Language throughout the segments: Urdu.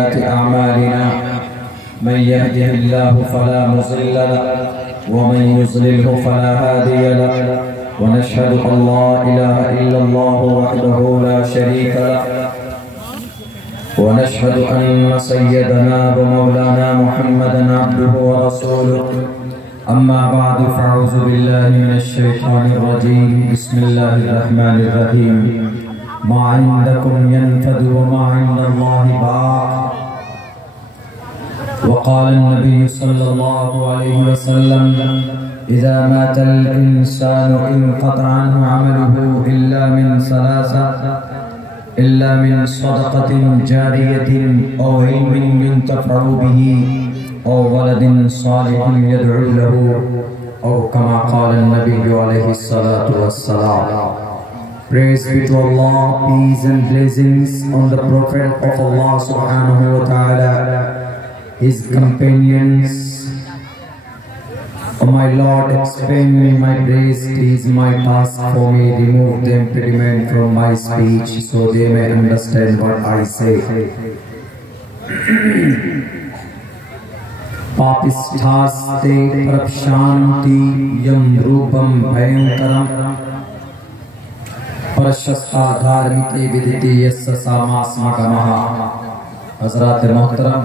أعمالنا من يهده الله فلا مضل له ومن يضلله فلا هادي له ونشهد أن لا إله إلا الله وحده لا شريك له ونشهد أن سيدنا ومولانا محمدا عبده ورسوله أما بعد فأعوذ بالله من الشيطان الرجيم بسم الله الرحمن الرحيم ما عندكم ينفد وما عند الله باق وقال النبي صلى الله عليه وسلم إذا مات الإنسان انقطع عنه عمله إلا من صدقة جارية أو علم ينتفع به أو ولد صالح يدعو له أو كما قال النبي عليه الصلاة والسلام. Praise be to Allah, peace and blessings on the Prophet of Allah subhanahu wa ta'ala, his companions. O my Lord, expand me my praise, please my task for me, remove the impediment from my speech so they may understand what I say. Papisthaaste parapshanti yamrupam bhayankaram Prashasta dharmike viditi yassa samasmakamaha. Hazrat Muhtaram,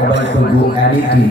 able to do anything,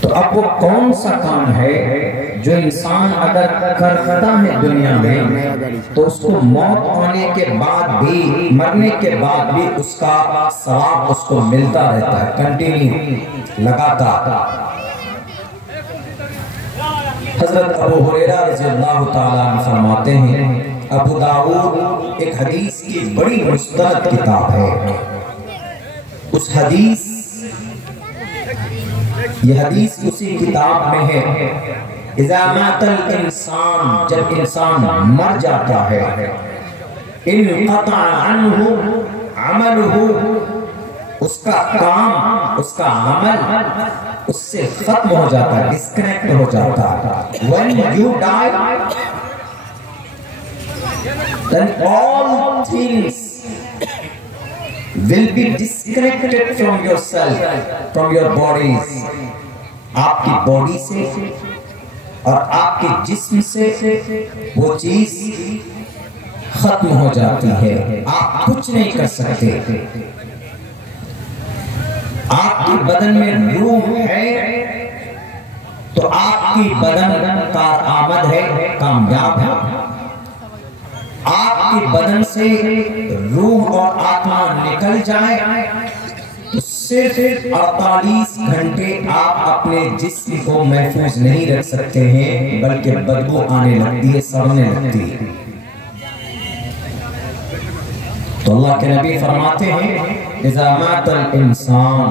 تو اب وہ کون سا کام ہے جو انسان اگر کرتا ہے دنیا میں تو اس کو موت آنے کے بعد بھی، مرنے کے بعد بھی اس کا ثواب اس کو ملتا رہتا ہے، کنٹینیو، لگاتار۔ حضرت ابو ہریرہ رضی اللہ تعالیٰ عنہ فرماتے ہیں، ابو داؤد ایک حدیث کی بڑی مستند کتاب ہے، اس حدیث، یہ حدیث اسی کتاب میں ہے، اذا مات الانسان، جب انسان مر جاتا ہے، انقطع عنہ عملہ، اس کا کام، اس کا عمل اس سے ختم ہو جاتا ہے، ڈسکنیکٹ ہو جاتا ہے۔ when you die then all things will be disconnected from yourself, from your bodies، آپ کی باڈی سے اور آپ کے جسم سے وہ چیز ختم ہو جاتی ہے، آپ کچھ نہیں کر سکتے۔ آپ کی بدن میں روح ہے تو آپ کی بدن کارآمد ہے، کامیاب ہے۔ آپ کی بدن سے روح اور آتما نکل جائے تو صرف 48 گھنٹے آپ اپنے جسم کو محفوظ نہیں رکھ سکتے ہیں، بلکہ بدبو آنے لگتی ہے، سڑنے لگتی ہے۔ تو اللہ کے نبی فرماتے ہیں، اذا مات الانسان،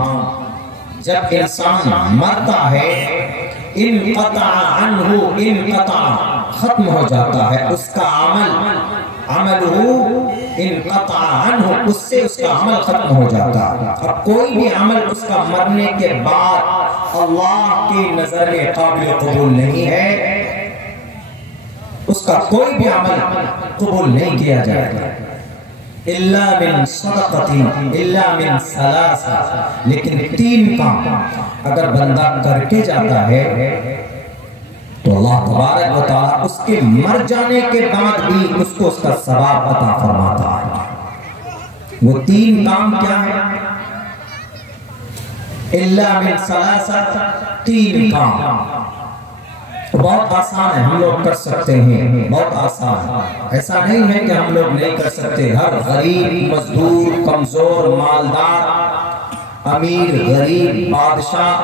جب انسان مرتا ہے، انقطع عنہ، انقطع ختم ہو جاتا ہے اس کا عمل، عملہ انقطع عنہ، اس سے اس کا عمل ختم ہو جاتا ہے۔ اب کوئی بھی عمل اس کا مرنے کے بعد اللہ کی نظر میں قابل قبول نہیں ہے، اس کا کوئی بھی عمل قبول نہیں کیا جائے گا، الا من صدقۃ، الا من ثلاثہ، لیکن 3 کام اگر بندہ کر کے جاتا ہے تو اللہ تبارک و تعالیٰ اس کے مر جانے کے بعد بھی اس کو اس کا ثواب عطا فرماتا ہے۔ وہ 3 کام کیا ہے؟ الا من ثلاثہ، 3 کام بہت آسان ہے، ہم لوگ کر سکتے ہیں، بہت آسان ہے، ایسا نہیں ہے کہ ہم لوگ نہیں کر سکتے۔ ہر غریب، مزدور، کمزور، مالدار، امیر، غریب، بادشاہ،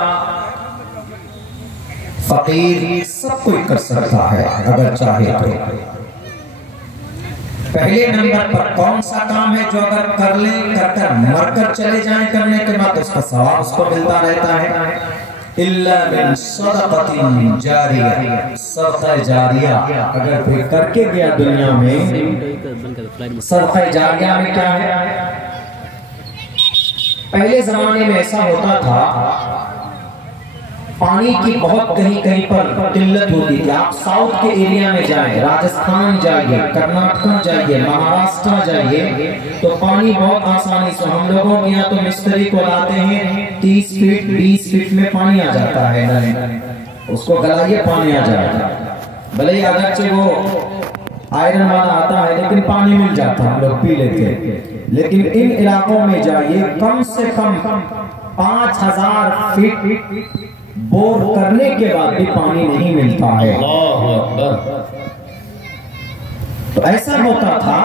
فقیر، سب کوئی کر سکتا ہے اگر چاہے تو۔ پہلے نمبر پر کون سا کام ہے جو اگر کر لیں، کر کر مر کر چلے جائیں کرنے کے بعد اس کا ثواب اس کو ملتا رہتا ہے؟ الا من صدقۃ جاریہ، صدقہ جاریہ اگر کوئی کر کے گیا دنیا میں۔ صدقہ جاریہ میں کیا ہے؟ پہلے زمانے میں ایسا ہوتا تھا، پانی کی بہت کہیں کہیں پر قلت ہوتی تھی۔ آپ ساؤتھ کے ایریا میں جائیں، راجستھان جائیے، کرناٹکا جائیے، مہاراشٹرا جائیے، تو پانی بہت آسانی سے، ہم لوگوں کے یہاں تو مستری کو لاتے ہیں 30 فٹ 20 فٹ میں پانی آ جاتا ہے، اس کو گلائیے پانی آ جاتا ہے، بھلے ہی اگرچہ وہ آئرن والا آتا ہے لیکن پانی مل جاتا ہے، ہم لوگ پی لیتے۔ لیکن ان علاقوں میں جائیے، کم سے کم 5000 فٹ بور کرنے کے بعد بھی پانی نہیں ملتا ہے۔ تو ایسا ہوتا تھا،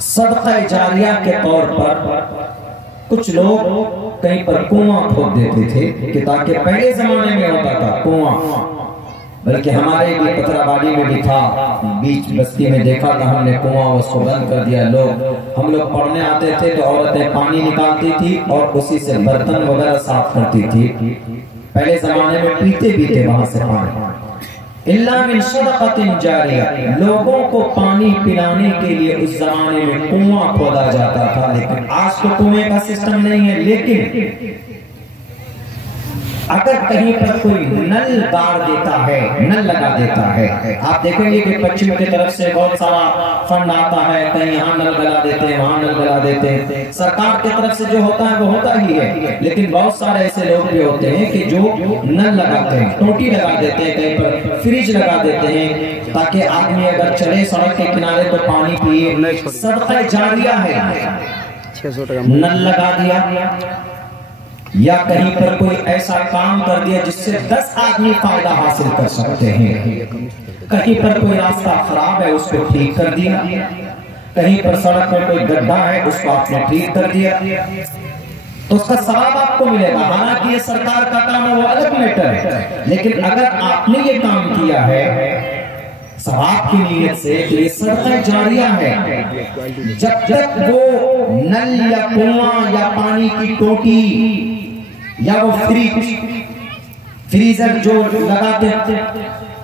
صدقہ جاریہ کے طور پر کچھ لوگ کہیں پر کنواں کھود دیتے تھے کہ تاکہ پہلے زمانے میں ہوتا تھا کنواں، بلکہ ہمارے بھی پتراباڑی میں بھی تھا، بیچ بستی میں دیکھا تھا ہم نے کنواں، اس کو بند کر دیا۔ ہم لوگ پڑھنے آتے تھے تو عورتیں پانی نکالتی تھی اور اسی سے برتن وغیرہ صاف کرتی تھی، پہلے زمانے میں پیتے بھی تھے وہاں سے پانی۔ الا من صدقۃ جاریہ، لوگوں کو پانی پلانے کے لیے اس زمانے میں کنواں کھودا جاتا تھا، لیکن آج تو کنویں کا سسٹم نہیں ہے۔ لیکن اگر کہیں پر کوئی نل ڈال دیتا ہے، نل لگا دیتا ہے، آپ دیکھیں گے کہ پچھم کی طرف سے بہت سارا فنڈ آتا ہے، کہیں یہاں نل لگا دیتے ہیں، وہاں نل لگا دیتے ہیں، سرکار کی طرف سے جو ہوتا ہے وہ ہوتا ہی ہے، لیکن بہت سارے ایسے لوگ بھی ہوتے ہیں کہ جو نل لگاتے ہیں، ٹوٹی لگا دیتے ہیں، کہیں پر فریج لگا دیتے ہیں تاکہ آدمی اگر چلے سڑک کے کنارے تو پانی پیے۔ صدقہ جاریہ ہے، نل لگا دیا، یا کہیں پر کوئی ایسا کام کر دیا جس سے 10 آدمی فائدہ حاصل کر سکتے ہیں، کہیں پر کوئی راستہ خراب ہے اس کو ٹھیک کر دیا، کہیں پر سڑک میں کوئی گڈھا ہے اس کو آپ نے ٹھیک کر دیا، تو اس کا ثواب آپ کو ملے گا۔ حالانکہ یہ سرکار کا کام ہے، وہ الگ میٹر ہے، لیکن اگر آپ نے یہ کام کیا ہے ثواب کی نیت سے تو یہ صدقہ جاریہ ہے۔ جب تک وہ نل یا کنواں یا پانی کی ٹوٹی یا وہ فریزر جو لگاتے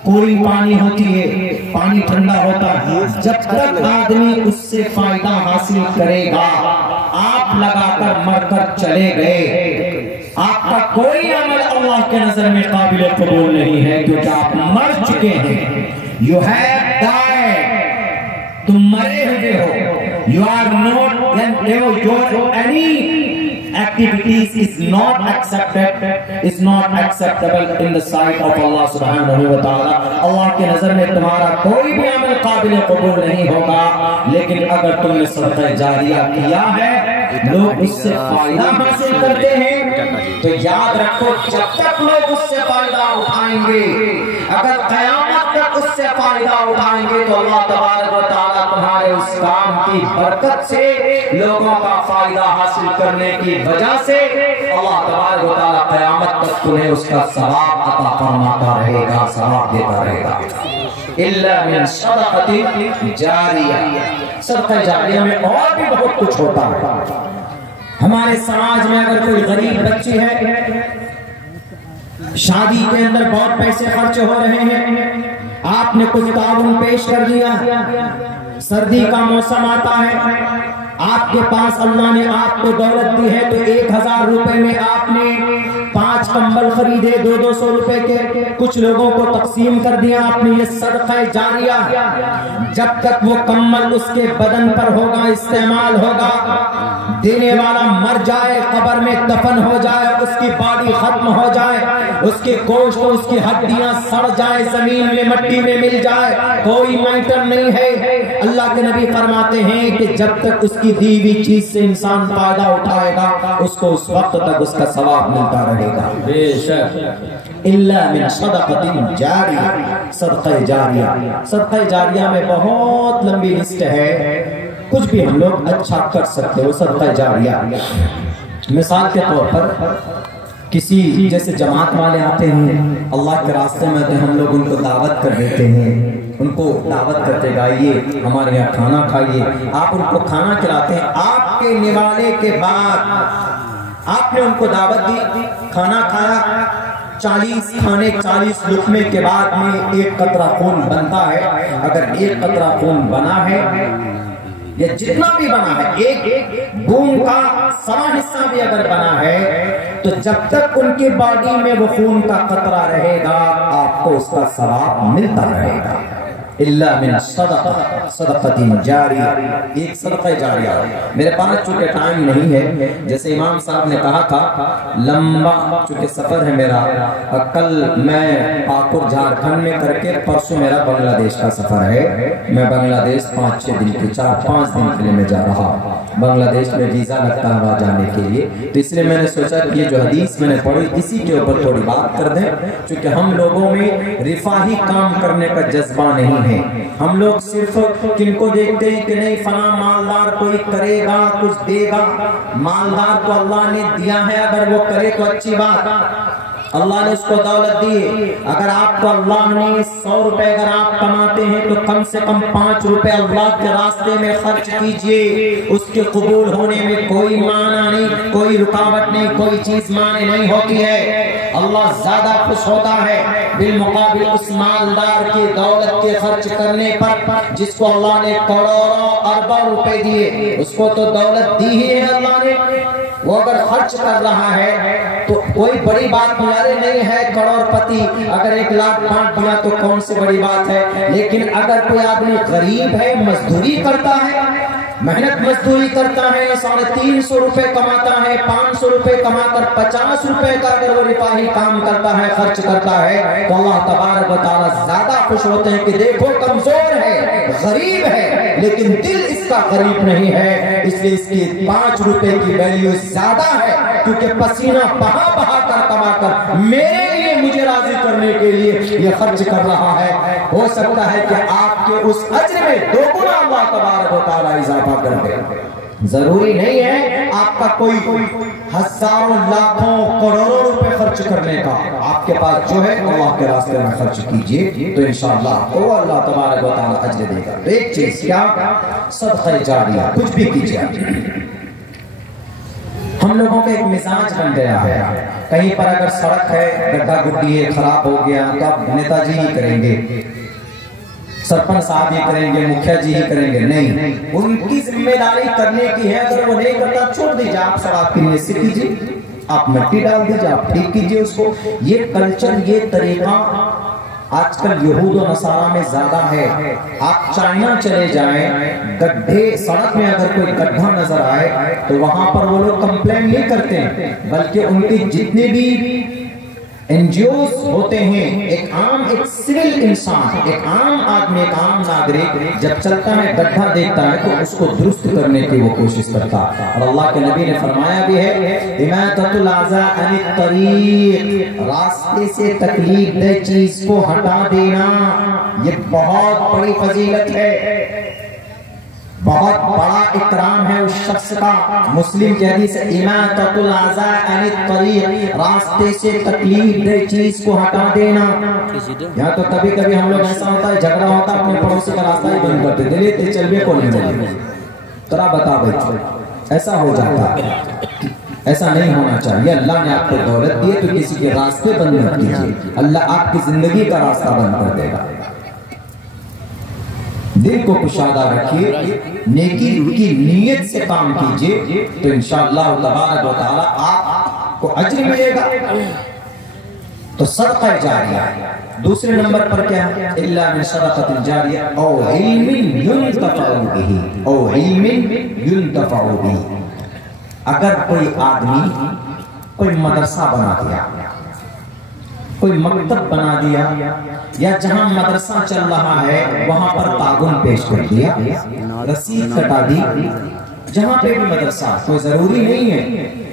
کولنگ پانی ہوتی ہے، پانی ٹھنڈا ہوتا ہے، جب تک آدمی اس سے فائدہ حاصل کرے گا، آپ لگا کر مر کر چلے گئے، آپ کا کوئی عمل اللہ کے نظر میں قابل قبول نہیں ہے، کیونکہ آپ مر چکے ہیں۔ You have died. تم مرے ہوئے ہو. You are not, your any activities is not acceptable in the sight of Allah subhanahu wa ta'ala. اللہ کے نظر میں تمہارا کوئی بھی عمل قابل قبول نہیں ہوگا، لیکن اگر تم نے صدقہ جاریہ کیا ہے، لوگ اس سے فائدہ حاصل کرتے ہیں، تو یاد رکھو جب تک لوگ اس سے فائدہ اٹھائیں گے، اگر قیامت تک اس سے فائدہ اٹھائیں گے تو اللہ تبارک و تعالیٰ تمہارے اس کام کی برکت سے، لوگوں کا فائدہ حاصل کرنے کی وجہ سے اللہ تبارک و تعالیٰ قیامت تک تمہیں اس کا ثواب عطا فرماتا رہے گا، ثواب دیتا رہے گا۔ الا من صدقۃ جاریہ، صدقہ جاریہ میں اور بھی بہت کچھ ہوتا ہے۔ ہمارے سماج میں اگر کوئی غریب بچی ہے، شادی کے اندر بہت پیسے خرچ ہو رہے ہیں، آپ نے کچھ تعاون پیش کر دیا، سردی کا موسم آتا ہے، آپ کے پاس اللہ نے آپ کو دولت دی ہے، تو 1000 روپے میں آپ نے 5 کمبل خریدے 200 روپے کے، کچھ لوگوں کو تقسیم کر دیا آپ نے، یہ صدقہ جاریہ۔ جب تک وہ کمبل اس کے بدن پر ہوگا، استعمال ہوگا، دینے والا مر جائے، قبر میں دفن ہو جائے، اس کی باڈی ختم ہو جائے، اس کے گوشت اس کی ہڈیاں سڑ جائے، زمین میں مٹی میں مل جائے، کوئی میٹر نہیں ہے۔ اللہ کے نبی فرماتے ہیں کہ جب تک اس کی دی ہوئی چیز سے انسان فائدہ اٹھائے گا، اس کو اس وقت تک اس کا ثواب ملتا رہے گا۔ بے شک الا من صدقۃ جاریہ، صدقہ جاریہ۔ صدقہ جاریہ میں بہت لمبی لسٹ ہے، کچھ بھی ہم لوگ اچھا کر سکتے ہو صدقہ جاریہ۔ مثال کے طور پر کسی جیسے جماعت والے آتے ہیں اللہ کے راستے میں، تو ہم لوگ ان کو دعوت کر دیتے ہیں، ان کو دعوت کرتے گا یہ ہمارے یہاں کھانا کھائیے، آپ ان کو کھانا کھلاتے ہیں، آپ کے نوالے کے بعد آپ نے ان کو دعوت دی، کھانا کھایا، 40 کھانے 40 لقمے کے بعد میں 1 قطرہ خون بنتا ہے۔ اگر 1 قطرہ خون بنا ہے یا جتنا بھی بنا ہے، ایک بوند کا 1/4 حصہ بھی اگر بنا ہے، تو جب تک ان کی باڈی میں وہ خون کا قطرہ رہے گا، آپ کو اس کا ثواب ملتا رہے گا۔ الا من صدقۃ جاریہ، ایک صدقہ جاریہ۔ میرے پاس چونکہ ٹائم نہیں ہے، جیسے امام صاحب نے کہا تھا لمبا چونکہ سفر ہے میرا، کل میں پاکور جھارکھنڈ میں کر کے پرسوں میرا بنگلہ دیش کا سفر ہے، میں بنگلہ دیش 5-6 دن کے 4-5 دن کے لیے میں جا رہا، بنگلہ دیش میں ویزا لگتا ہے وہاں جانے کے لیے، تو اس لیے میں نے سوچا کہ یہ جو حدیث میں نے پڑھی اسی کے اوپر تھوڑی بات کر دیں، چونکہ ہم لوگوں میں رفاہی کام کرنے کا جذبہ نہیں ہے، ہم لوگ صرف کن کو دیکھتے ہیں کہ نہیں فلاں مالدار کوئی کرے گا کچھ دے گا، مالدار تو اللہ نے دیا ہے، اگر وہ کرے تو اچھی بات، اللہ نے اس کو دولت دی ہے، اگر آپ کو اللہ نے 100 روپے اگر آپ کماتے ہیں تو کم سے کم 5 روپے اللہ کے راستے میں خرچ کیجئے، اس کے قبول ہونے میں کوئی معنی نہیں، کوئی رکاوٹ نہیں، کوئی چیز معنی نہیں ہوتی ہے، اللہ زیادہ خوش ہوتا ہے بالمقابل اس مالدار کی دولت کے خرچ کرنے پر جس کو اللہ نے کروڑوں اربوں روپے دیے، اس کو تو دولت دی ہی ہے اللہ نے، وہ اگر خرچ کر رہا ہے تو کوئی بڑی بات نہیں ہے، کروڑ پتی اگر 1 لاکھ بانٹ دیا تو کون سی بڑی بات ہے، لیکن اگر کوئی آدمی غریب ہے، مزدوری کرتا ہے، محنت مزدوری کرتا ہے، 350 روپے کماتا ہے، 500 روپے کما کر 50 روپے کا اگر وہ رفاہی کام کرتا ہے، خرچ کرتا ہے، تو اللہ تبارک و تعالیٰ زیادہ خوش ہوتے ہیں کہ دیکھو کمزور ہے، غریب ہے، لیکن دل اس کا غریب نہیں ہے، اس لیے اس کی 5 روپے کی ویلیو زیادہ ہے کیونکہ پسینہ بہا بہا کر کما کر میرے لیے مجھے راضی کرنے کے لیے یہ خرچ کر رہا ہے. ہو سکتا ہے کہ آپ کے اس اجر میں دو گنا اللہ تبارک و تعالیٰ اضافہ کر دے. ضروری نہیں ہے آپ کا کوئی ہزاروں لاکھوں کروڑوں روپے خرچ کرنے کا. آپ کے پاس جو ہے اللہ کے راستے میں خرچ کیجئے تو انشاءاللہ آپ کو اللہ تبارک و تعالیٰ اجر دے گا. ایک چیز کیا؟ صدقہ جاریہ. کچھ بھی کیجئے. ہم لوگوں کا ایک مزاج بن گیا ہے, کہیں پر اگر سڑک ہے گڈھا گڈی ہے خراب ہو گیا تو آپ نیتا جی ہی کریں گے, سرپنچ صاحب ہی کریں گے, مکھیا جی ہی کریں گے. نہیں, ان کی ذمہ داری کرنے کی ہے. اگر وہ نہیں کرتا چھوڑ دیجئے, آپ سڑک کی نیت سے کیجئے, آپ مٹی ڈال دیجئے, آپ ٹھیک کیجئے اس کو. یہ کلچر, یہ طریقہ آج کل یہود و نصارہ میں زیادہ ہے. آپ چائنا چلے جائیں, گڈھے سڑک میں اگر کوئی گڈھا نظر آئے تو وہاں پر وہ لوگ کمپلین نہیں کرتے ہیں, بلکہ ان کے جتنے بھی این جی اوز ہوتے ہیں, ایک سول انسان, ایک عام آدمی, ایک عام ناگرک جب چلتا ہے گڈھا دیکھتا ہے تو اس کو درست کرنے کی وہ کوشش کرتا ہے. اور اللہ کے نبی نے فرمایا بھی ہے اماطۃ الاذی عن الطریق, راستے سے تکلیف دہ چیز کو ہٹا دینا یہ بہت بڑی فضیلت ہے, بہت بڑا اکرام ہے اس شخص کا. مسلم کی حدیث اماطۃ الاذی عن الطریق, راستے سے تکلیف دہ چیز کو ہٹا دینا. یہاں تو کبھی کبھی ہم لوگ ایسا ہوتا ہے, جھگڑا ہوتا ہے, اپنے پڑوسی کا راستہ ہی بند کرتے, دلیتے چلوے کو نہیں چلے. ترا بتا بھائی, ایسا ہو جاتا ہے. ایسا نہیں ہونا چاہیے. اللہ نے آپ کو دولت دی ہے تو کسی کے راستے بند مت کیجیے, اللہ آپ کی زندگی کا راستہ بند کر دے گا. دل کو کشادہ رکھیے, نیکی کی نیت سے کام کیجئے تو انشاءاللہ تبارک و تعالیٰ آپ کو اجر ملے گا. تو صدقہ جاریہ. دوسرے نمبر پر کیا ہے؟ الا من صدقۃ جاریہ او علم ينتفع به, او علم ينتفع به. اگر کوئی آدمی کوئی مدرسہ بنا دیا, کوئی مکتب بنا دیا, یا جہاں مدرسہ چل رہا ہے وہاں پر تعاون پیش کر دیا, رسید کٹا دی, جہاں پہ بھی مدرسہ, کوئی ضروری نہیں ہے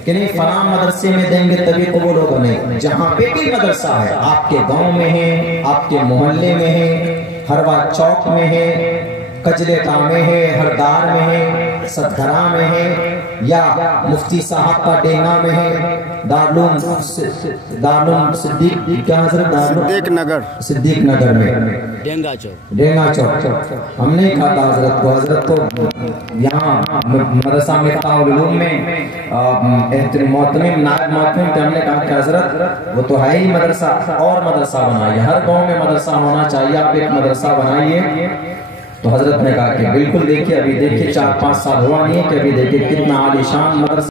کہ نہیں فلاں مدرسے میں دیں گے تبھی قبول ہوگا, نہیں, جہاں پہ بھی مدرسہ ہے, آپ کے گاؤں میں ہے, آپ کے محلے میں ہے, ہروا چوک میں ہے, کجلےتا میں ہے, ہردار میں ہے, صدگرہ میں ہے, یا مفتی صاحب کا ڈینگا میں ہے, دارالعلوم صدیق نگر میں, ڈینگا چوک. ہم نہیں کہتا حضرت کو, حضرت کو یہاں مدرسہ مفتاح العلوم میں محتمم نائب محتمم تھے, ہم نے کہا کہ حضرت وہ تو ہے ہی مدرسہ, اور مدرسہ بنائیے, ہر گاؤں میں مدرسہ ہونا چاہیے, آپ ایک مدرسہ بنائیے. تو حضرت نے کہا کہ بالکل, دیکھیے ابھی دیکھیے 4-5 سال ہوا نہیں ہے کہ ابھی دیکھیے کتنا عالیشان مدرسہ